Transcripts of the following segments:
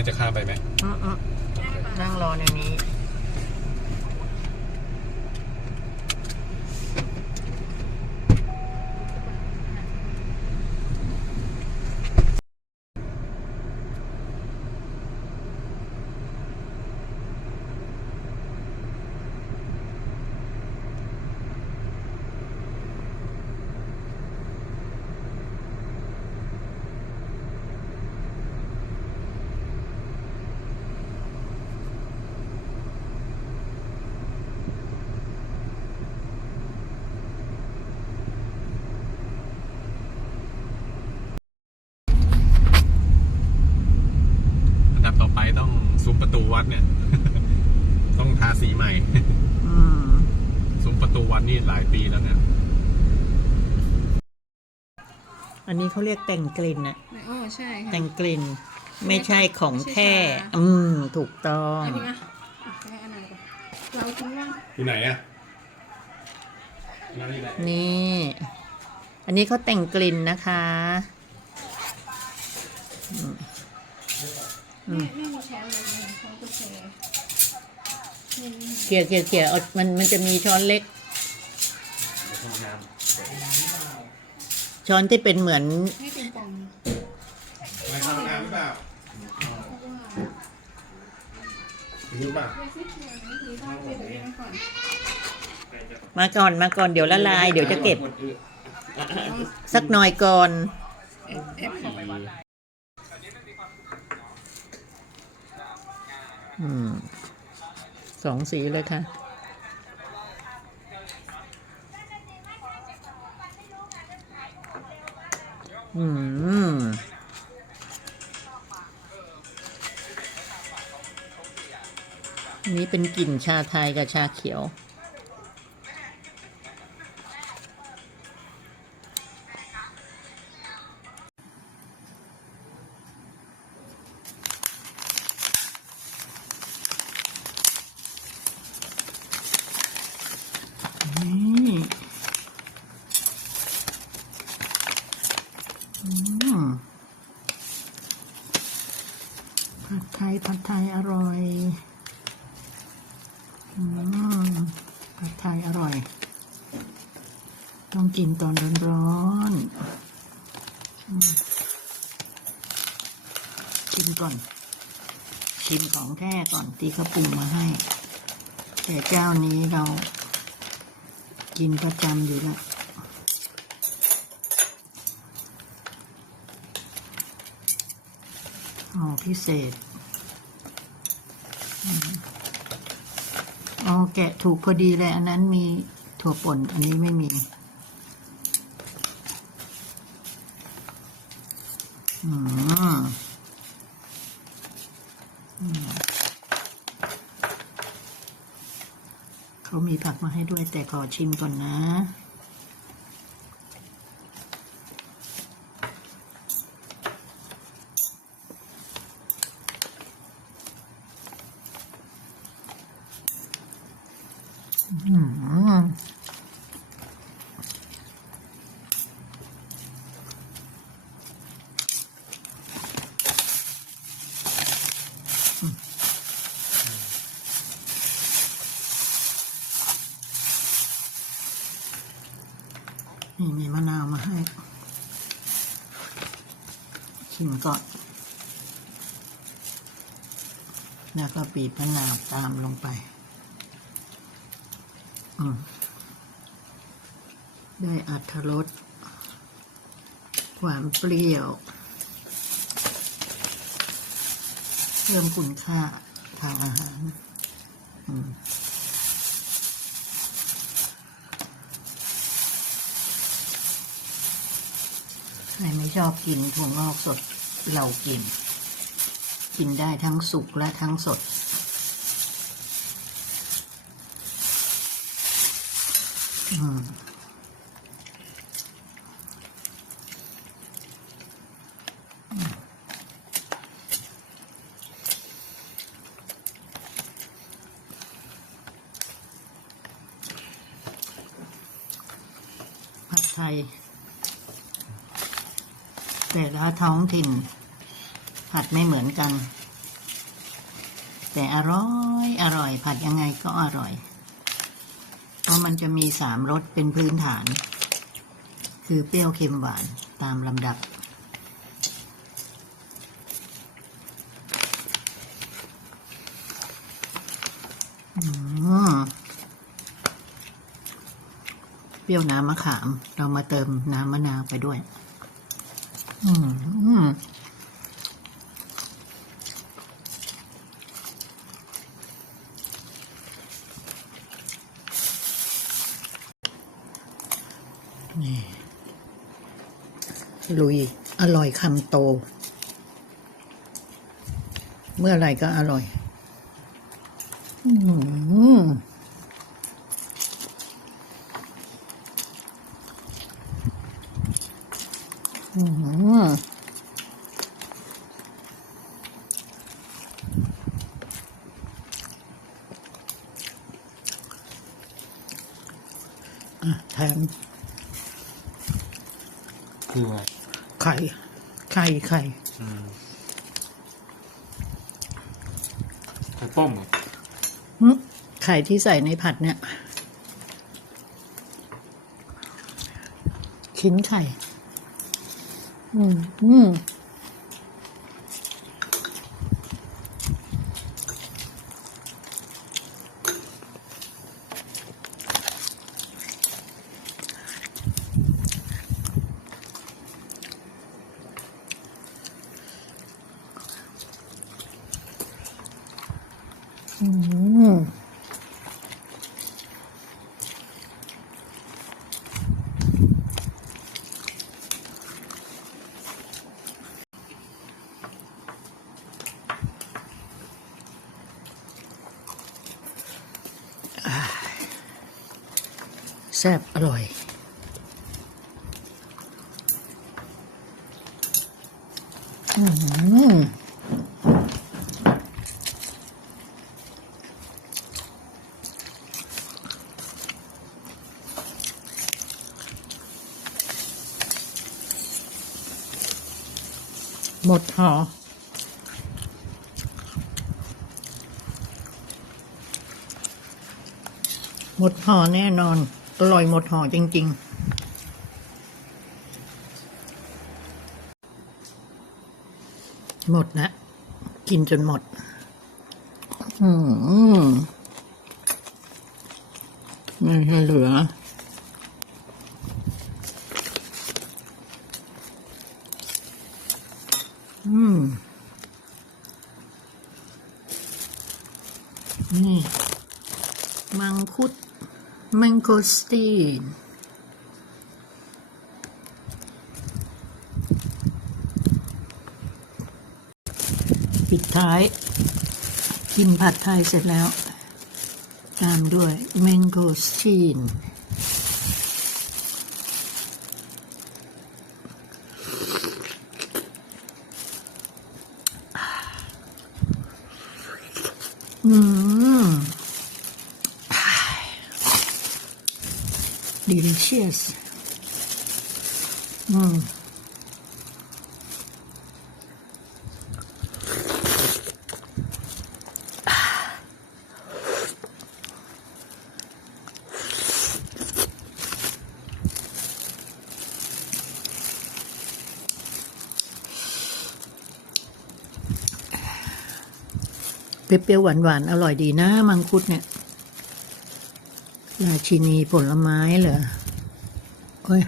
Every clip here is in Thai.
ให้จะข้ามไปไหม อืมๆนั่งรอในนี้ อันดับต่อไปต้องซุ้มประตูวัดเนี่ย ต้องทาสีใหม่ อืม ซุ้มประตูวัด นี่หลายปีแล้วเนี่ย อันนี้เขาเรียกแต่งกลิ่นอะโอ้ใช่ค่ะ แต่งกลิ่น ไม่ใช่ของแท้ ไม่ใช่ชา อืม ถูกต้อง อันนี้อะอะแค่อันนั้นก่อนเรากินบ้างอยู่ไหนอะนั่นนี่แหละนี่ อันนี้เขาแต่งกลิ่นนะคะไม่ไม่มีช้อนเลยนะเขาจะแชร์นี่นี่เกี่ยเกี่ยเกี่ยเอามันมันจะมีช้อนเล็ก ห้องน้ช้อนที่เป็นเหมือนให้เป็นปองำไปห้องน้ำหรือเปล่าเพราะว่ารู้ป่ะเบสิกอย่างนี้คือต้องเป็นแบบนี้ก่อนมาก่อนมาก่อนเดี๋ยวละลาย เดี๋ยวจะเก็บ สักหน่อยก่อนเอฟเอฟของอืมสองสีเลยค่ะ อืมนี่เป็นกลิ่นชาไทยกับชาเขียว ผัดไทยอร่อยอืมผัดไทยอร่อย ต้องกินตอนร้อนๆชิมก่อน ชิมของแท้ก่อนที่เขาปรุงมาให้ แต่เจ้านี้เรากินประจำอยู่แล้วอ๋อพิเศษ อ๋อแกะถูกพอดีเลย อันนั้นมีถั่วป่น อันนี้ไม่มี อืมเขามีผักมาให้ด้วยแต่ขอชิมก่อนนะ อืม นี่มีมะนาวมาให้ ชิมก่อน แล้วก็บีบมะนาวตามลงไป อืมได้อัตรสความเปรี้ยว เพิ่มคุณค่าทางอาหาร อืม ใครไม่ชอบกินถั่วงอกสดเรากิน กินได้ทั้งสุกและทั้งสด อืมผัดไทย แต่ละท้องถิ่น ผัดไม่เหมือนกัน แต่อร่อยอร่อย ผัดยังไงก็อร่อย เพราะมันจะมีสามรสเป็นพื้นฐาน คือเปรี้ยวเค็มหวานตามลำดับ เปรี้ยวน้ำมะขาม เรามาเติมน้ำมะนาวไปด้วย อืมนี่ลุย อร่อยคำโต เมื่อไรก็อร่อย อืม อืมอะแถมคืออะไรไข่ ไข่ ไข่ไข่ต้มเหรอหึไข่ที่ใส่ในผัดเนี่ย ชิ้นไข่ อืม อืม อืม แซ่บอร่อย อืมหมดห่อหมดห่อแน่นอน อร่อยหมดห่อจริง ๆหมดนะ กินจนหมด อืมไม่ให้เหลือ อืม นี่ มังคุด มังโกสตีนปิดท้าย กินผัดไทยเสร็จแล้ว ตามด้วยแมงโกสตีนอืม delicious อืมเปรี้ยวๆหวานๆ อร่อยดีนะ มังคุดเนี่ย ราชินีผลไม้เหรอ โอ้ย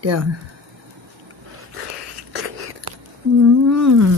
เดี๋ยว อืม